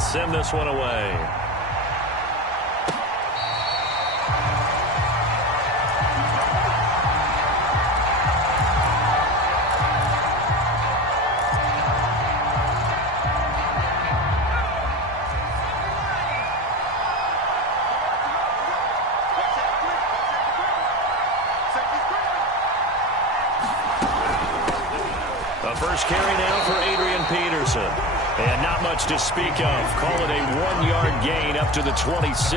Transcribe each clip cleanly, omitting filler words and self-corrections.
and send this one away. First carry now for Adrian Peterson. And not much to speak of. Call it a 1-yard gain up to the 26.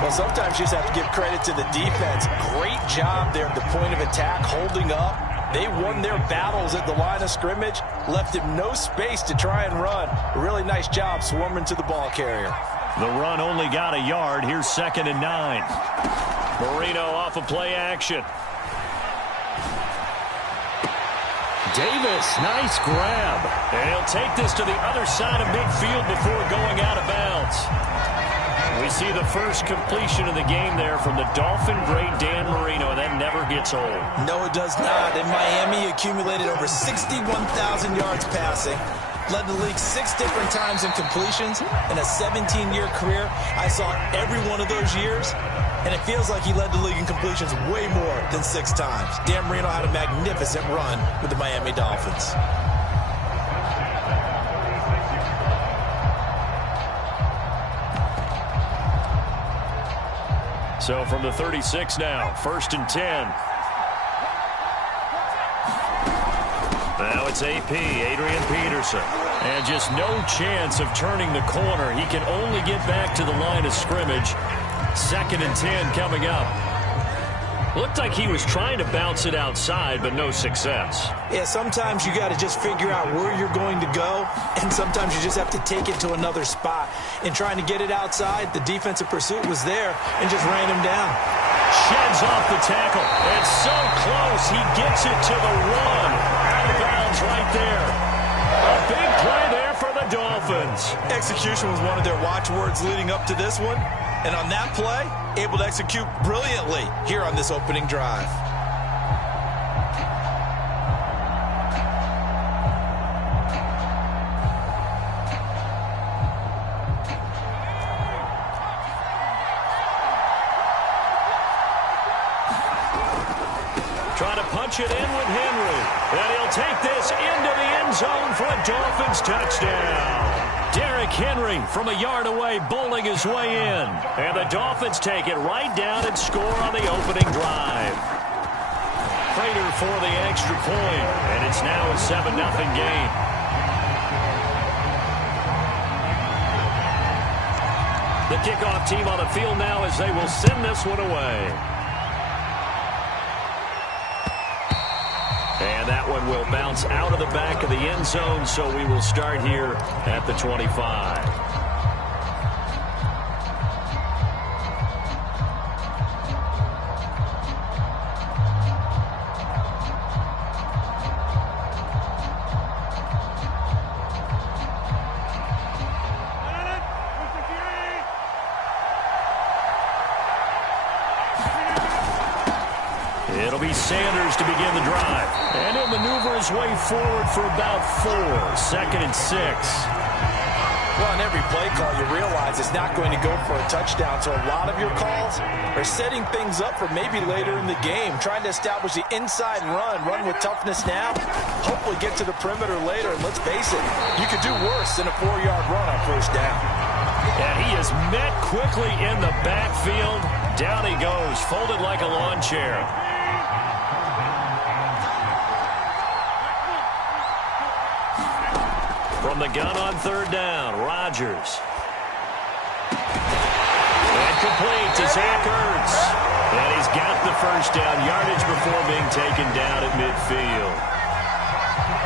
Well, sometimes you just have to give credit to the defense. Great job there at the point of attack, holding up. They won their battles at the line of scrimmage, left him no space to try and run. A really nice job swarming to the ball carrier. The run only got a yard. Here's 2nd and 9. Marino off of play action. Davis, nice grab. And he'll take this to the other side of midfield before going out of bounds. We see the first completion of the game there from the Dolphin great Dan Marino, and that never gets old. No, it does not. And Miami accumulated over 61,000 yards passing. Led the league 6 different times in completions. In a 17-year career, I saw every one of those years. And it feels like he led the league in completions way more than 6 times. Dan Marino had a magnificent run with the Miami Dolphins. So from the 36 now, 1st and 10. Now it's AP, Adrian Peterson. And just no chance of turning the corner. He can only get back to the line of scrimmage. 2nd and 10 coming up. Looked like he was trying to bounce it outside, but no success. Yeah, sometimes you got to just figure out where you're going to go, and sometimes you just have to take it to another spot. In trying to get it outside, the defensive pursuit was there and just ran him down. Sheds off the tackle. It's so close. He gets it to the 1. Out of bounds right there. A big play there for the Dolphins. Execution was one of their watchwords leading up to this one. And on that play, able to execute brilliantly here on this opening drive. Trying to punch it in with Henry. And he'll take this into the end zone for a Dolphins touchdown. Derrick Henry from a yard away bowling his way in. And the Dolphins take it right down and score on the opening drive. Prater for the extra point. And it's now a 7-0 game. The kickoff team on the field now as they will send this one away. And that one will bounce out of the back of the end zone, so we will start here at the 25. It'll be Sanders to begin the drive. And he'll maneuver his way forward for about 4. 2nd and 6. Well, on every play call, you realize it's not going to go for a touchdown. So a lot of your calls are setting things up for maybe later in the game, trying to establish the inside run with toughness now, hopefully get to the perimeter later. And let's face it, you could do worse than a 4-yard run on 1st down. And he is met quickly in the backfield. Down he goes, folded like a lawn chair. From the gun on 3rd down, Rodgers. And complete to Zach Ertz. And he's got the 1st down yardage before being taken down at midfield.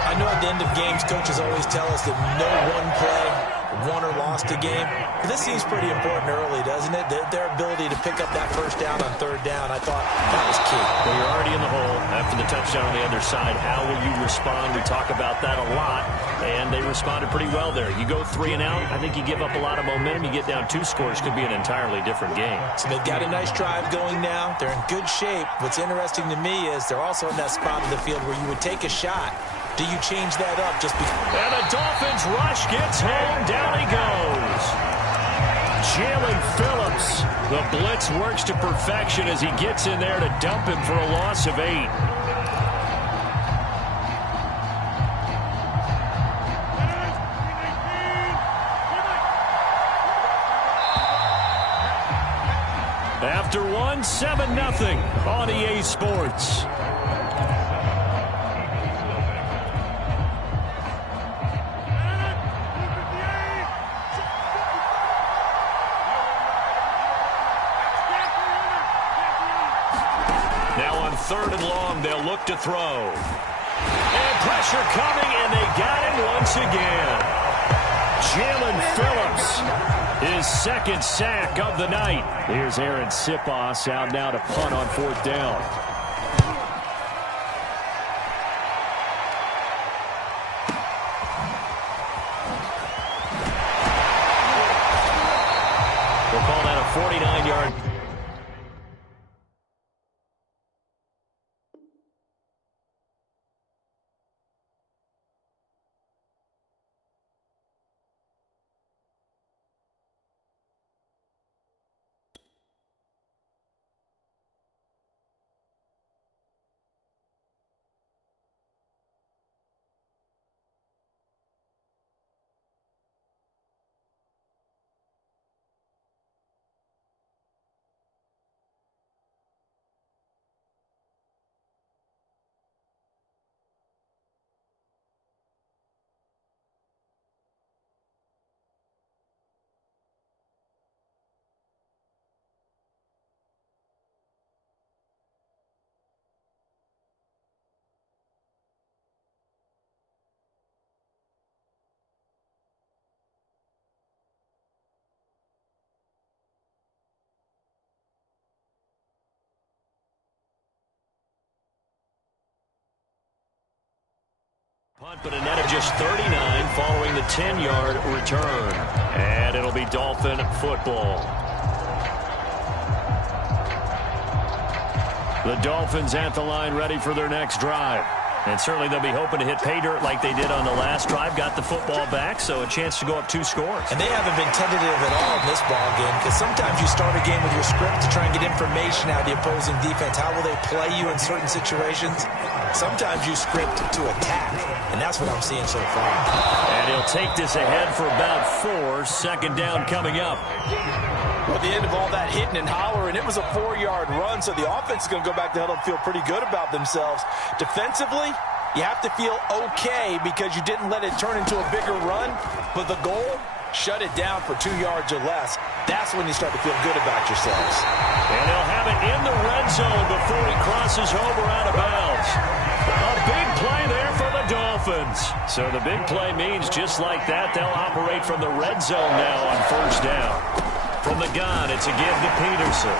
I know at the end of games, coaches always tell us that no one play won or lost a game. But this seems pretty important early, doesn't it? Their ability to pick up that 1st down on 3rd down, I thought that was key. Well, you're already in the hole after the touchdown on the other side. How will you respond? We talk about that a lot, and they responded pretty well there. You go 3 and out, I think you give up a lot of momentum. You get down 2 scores, could be an entirely different game. So they've got a nice drive going now. They're in good shape. What's interesting to me is they're also in that spot of the field where you would take a shot do you change that up just because? And the Dolphins rush gets home. Down he goes. Jalen Phillips. The blitz works to perfection as he gets in there to dump him for a loss of 8. After one, 7-0 on EA Sports. Now on 3rd and long, they'll look to throw. And pressure coming, and they got him once again. Jalen Phillips. His 2nd sack of the night. Here's Aaron Sipos out now to punt on 4th down. We'll call that a 49-yard. Punt, but a net of just 39 following the 10-yard return. And it'll be Dolphin football. The Dolphins at the line ready for their next drive. And certainly they'll be hoping to hit pay dirt like they did on the last drive. Got the football back, so a chance to go up 2 scores. And they haven't been tentative at all in this ball game, because sometimes you start a game with your script to try and get information out of the opposing defense. How will they play you in certain situations? Sometimes you script to attack, and that's what I'm seeing so far. And he'll take this ahead for about 4. 2nd down coming up. Well, at the end of all that hitting and hollering, it was a 4-yard run, so the offense is going to go back to huddle and feel pretty good about themselves. Defensively, you have to feel okay because you didn't let it turn into a bigger run, but the goal, shut it down for 2 yards or less. That's when you start to feel good about yourselves. And they'll have it in the red zone before he crosses over out of bounds. A big play there for the Dolphins. So the big play means just like that, they'll operate from the red zone now on 1st down. From the gun, it's a give to Peterson.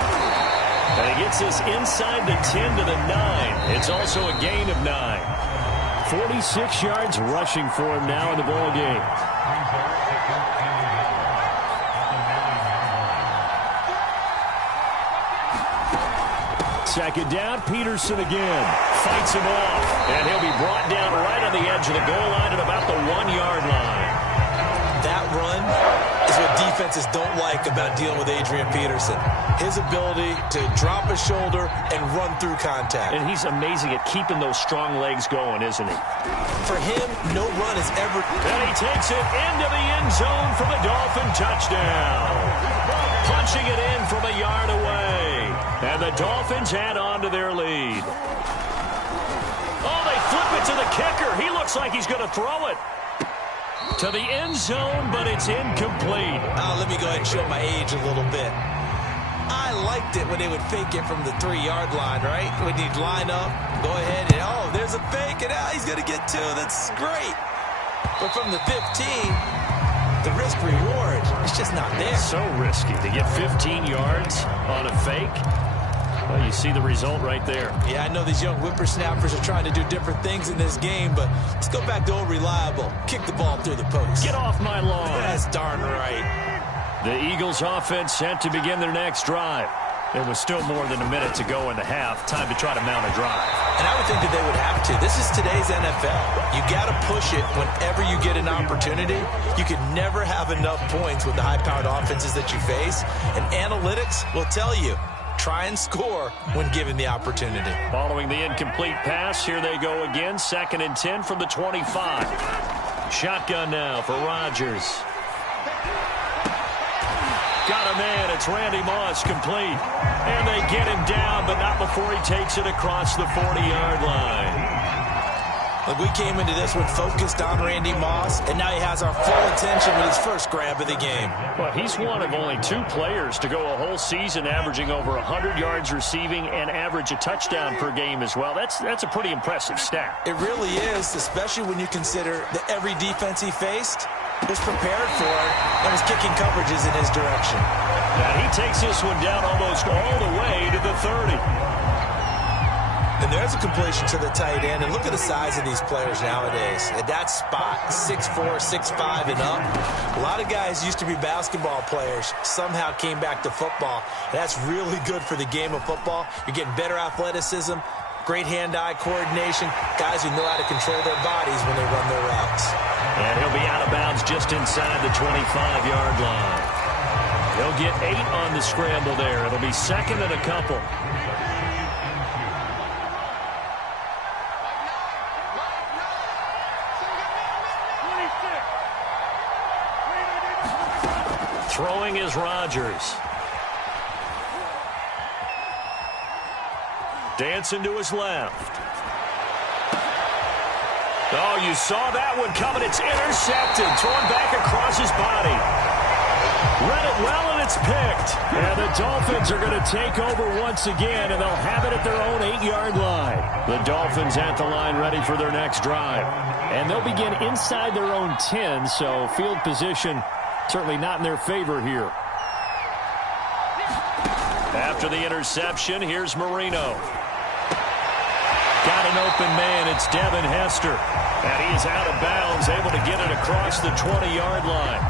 And he gets this inside the 10 to the 9. It's also a gain of 9. 46 yards rushing for him now in the ball game. Second down, Peterson again. Fights him off. And he'll be brought down right on the edge of the goal line at about the 1-yard line. That run is what defenses don't like about dealing with Adrian Peterson. His ability to drop a shoulder and run through contact. And he's amazing at keeping those strong legs going, isn't he? For him, no run is ever... And he takes it into the end zone for the Dolphin touchdown. Punching it in from a yard away. And the Dolphins add on to their lead. Oh, they flip it to the kicker. He looks like he's going to throw it to the end zone, but it's incomplete. Let me go ahead and show my age a little bit. I liked it when they would fake it from the 3-yard line, right? When you'd line up, go ahead, and oh, there's a fake, and he's going to get 2. That's great. But from the 15, the risk-reward, it's just not there. So risky to get 15 yards on a fake. Well, you see the result right there. Yeah, I know these young whippersnappers are trying to do different things in this game, but let's go back to old reliable. Kick the ball through the post. Get off my lawn. That's darn right. The Eagles offense set to begin their next drive. It was still more than a minute to go in the half. Time to try to mount a drive. And I would think that they would have to. This is today's NFL. You got to push it whenever you get an opportunity. You can never have enough points with the high-powered offenses that you face. And analytics will tell you, try and score when given the opportunity. Following the incomplete pass, here they go again. 2nd and 10 from the 25. Shotgun now for Rodgers. Got a man. It's Randy Moss, complete. And they get him down, but not before he takes it across the 40-yard line. Look, we came into this one focused on Randy Moss, and now he has our full attention with his first grab of the game. Well, he's one of only 2 players to go a whole season averaging over 100 yards receiving and average a touchdown per game as well. That's a pretty impressive stat. It really is, especially when you consider that every defense he faced was prepared for it and was kicking coverages in his direction. And he takes this one down almost all the way to the 30. And there's a completion to the tight end. And look at the size of these players nowadays. At that spot, 6'4", 6'5", and up. A lot of guys used to be basketball players, somehow came back to football. And that's really good for the game of football. You're getting better athleticism, great hand-eye coordination, guys who know how to control their bodies when they run their routes. And he'll be out of bounds just inside the 25-yard line. He'll get 8 on the scramble there. It'll be 2nd and a couple. Throwing is Rodgers. Dancing to his left. Oh, you saw that one coming. It's intercepted. Thrown back across his body. Read it well, and it's picked. And the Dolphins are going to take over once again, and they'll have it at their own 8-yard line. The Dolphins at the line ready for their next drive. And they'll begin inside their own 10, so field position certainly not in their favor here. After the interception, here's Marino. Got an open man. It's Devin Hester. And he is out of bounds, able to get it across the 20-yard line.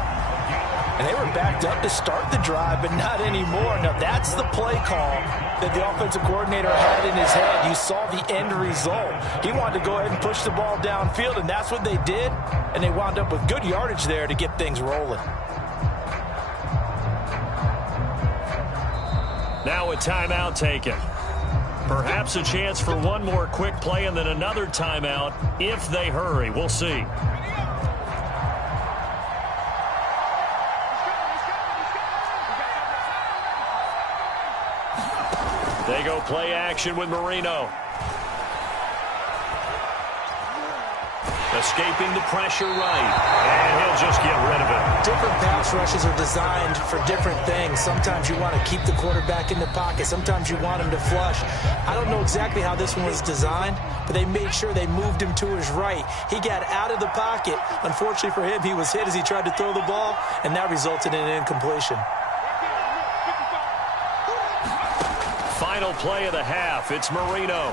And they were backed up to start the drive, but not anymore. Now, that's the play call that the offensive coordinator had in his head. You saw the end result. He wanted to go ahead and push the ball downfield, and that's what they did. And they wound up with good yardage there to get things rolling. Now a timeout taken. Perhaps a chance for one more quick play and then another timeout if they hurry. We'll see. They go play action with Marino. Escaping the pressure right. And he'll just get rid of it. Different pass rushes are designed for different things. Sometimes you want to keep the quarterback in the pocket. Sometimes you want him to flush. I don't know exactly how this one was designed, but they made sure they moved him to his right. He got out of the pocket. Unfortunately for him, he was hit as he tried to throw the ball, and that resulted in an incompletion. Final play of the half. It's Marino.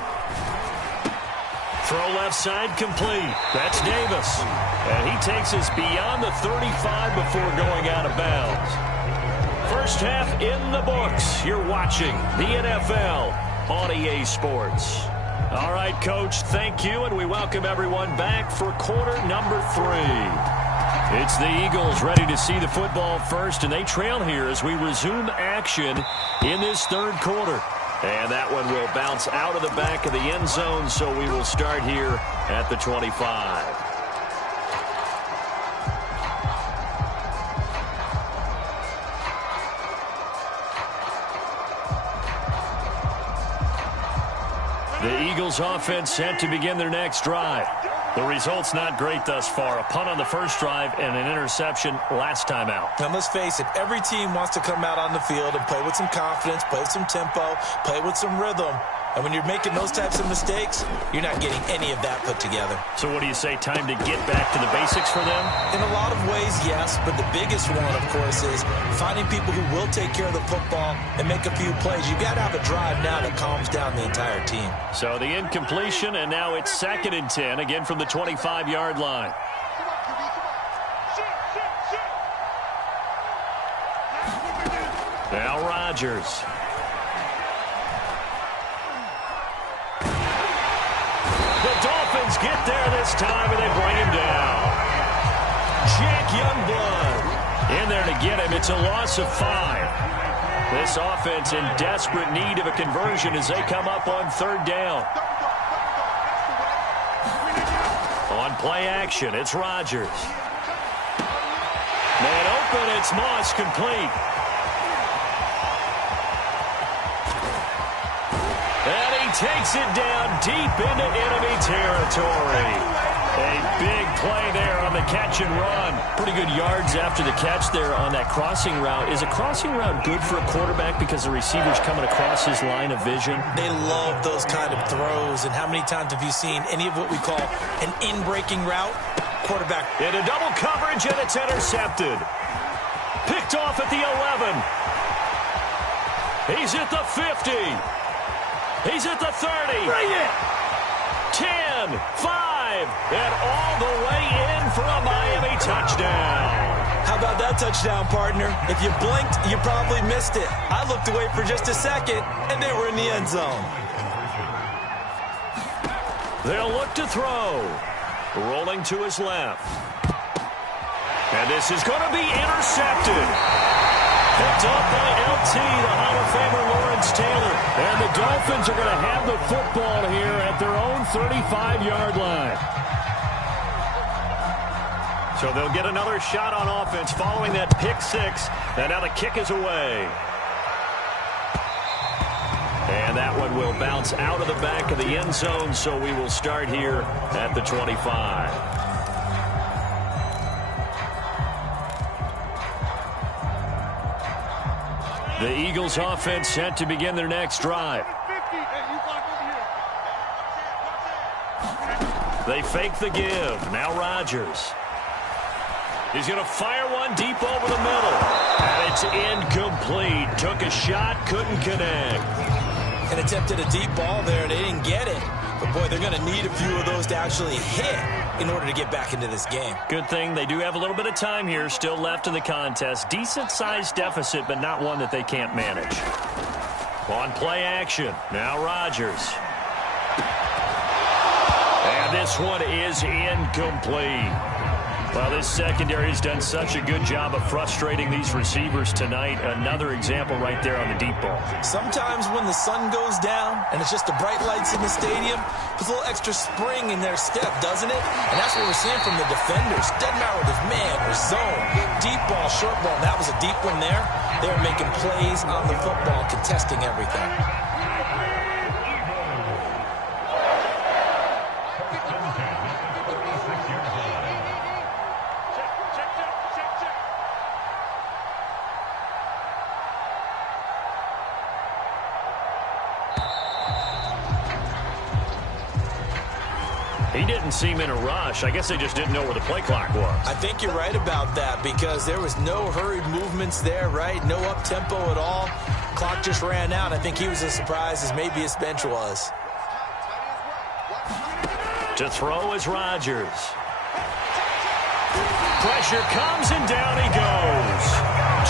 Throw left side complete. That's Davis. And he takes us beyond the 35 before going out of bounds. First half in the books. You're watching the NFL on EA Sports. All right, Coach, thank you, and we welcome everyone back for quarter number 3. It's the Eagles ready to see the football first, and they trail here as we resume action in this third quarter. And that one will bounce out of the back of the end zone, so we will start here at the 25. The Eagles offense set to begin their next drive. The result's not great thus far. A punt on the first drive and an interception last time out. Now, let's face it, every team wants to come out on the field and play with some confidence, play with some tempo, play with some rhythm. And when you're making those types of mistakes, you're not getting any of that put together. So what do you say, time to get back to the basics for them? In a lot of ways, yes. But the biggest one, of course, is finding people who will take care of the football and make a few plays. You've got to have a drive now that calms down the entire team. So the incompletion, and now it's 2nd and 10, again from the 25-yard line. Now Rodgers. get there this time, and they bring him down. Jack Youngblood in there to get him. It's a loss of 5. This offense in desperate need of a conversion as they come up on 3rd down. On play action, it's Rodgers. Man open, it's Moss, complete. And he takes it down deep into enemy territory. A big play there on the catch and run. Pretty good yards after the catch there on that crossing route. Is a crossing route good for a quarterback because the receiver's coming across his line of vision? They love those kind of throws. And how many times have you seen any of what we call an in-breaking route? Quarterback into double coverage, and it's intercepted. Picked off at the 11. He's at the 50. He's at the 30. Bring it! 10, 5, and all the way in for a Miami touchdown. How about that touchdown, partner? If you blinked, you probably missed it. I looked away for just a second, and they were in the end zone. They'll look to throw. Rolling to his left. And this is going to be intercepted. Picked up by LT, the Hall of Famer Lawrence Taylor. And the Dolphins are going to have the football here at their own 35-yard line. So they'll get another shot on offense following that pick 6. And now the kick is away. And that one will bounce out of the back of the end zone, so we will start here at the 25. The Eagles offense set to begin their next drive. They fake the give. Now Rodgers. He's going to fire one deep over the middle. And it's incomplete. Took a shot, couldn't connect. And attempted a deep ball there, and they didn't get it. But, boy, they're going to need a few of those to actually hit in order to get back into this game. Good thing they do have a little bit of time here still left in the contest. Decent-sized deficit, but not one that they can't manage. On play action, now Rodgers. And this one is incomplete. Well, this secondary's done such a good job of frustrating these receivers tonight. Another example right there on the deep ball. Sometimes when the sun goes down and it's just the bright lights in the stadium, puts a little extra spring in their step, doesn't it? And that's what we're seeing from the defenders. Doesn't matter if it's man or zone, deep ball, short ball. That was a deep one there. They're making plays on the football, contesting everything. He didn't seem in a rush. I guess they just didn't know where the play clock was. I think you're right about that because there was no hurried movements there, right? No up-tempo at all. Clock just ran out. I think he was as surprised as maybe his bench was. To throw is Rodgers. Pressure comes and down he goes.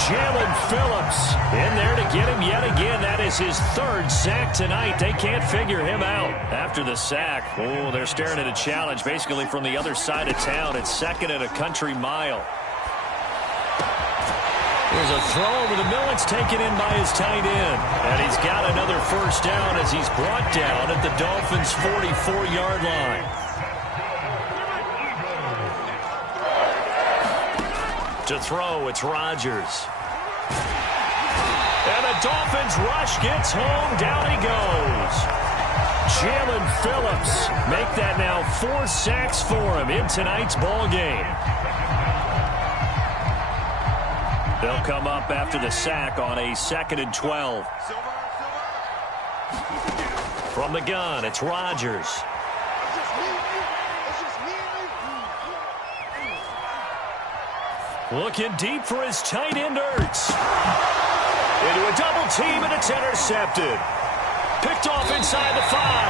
Jalen Phillips in there to get him yet again. That is his 3rd sack tonight. They can't figure him out. After the sack, oh, they're staring at a challenge basically from the other side of town. It's 2nd and a country mile. There's a throw over the middle. It's taken in by his tight end. And he's got another 1st down as he's brought down at the Dolphins' 44-yard line. To throw, it's Rodgers. And the Dolphins rush gets home. Down he goes. Jalen Phillips make that now 4 sacks for him in tonight's ball game. They'll come up after the sack on a 2nd and 12. From the gun, it's Rodgers. Looking deep for his tight end, Ertz. Into a double team, and it's intercepted. Picked off inside the 5.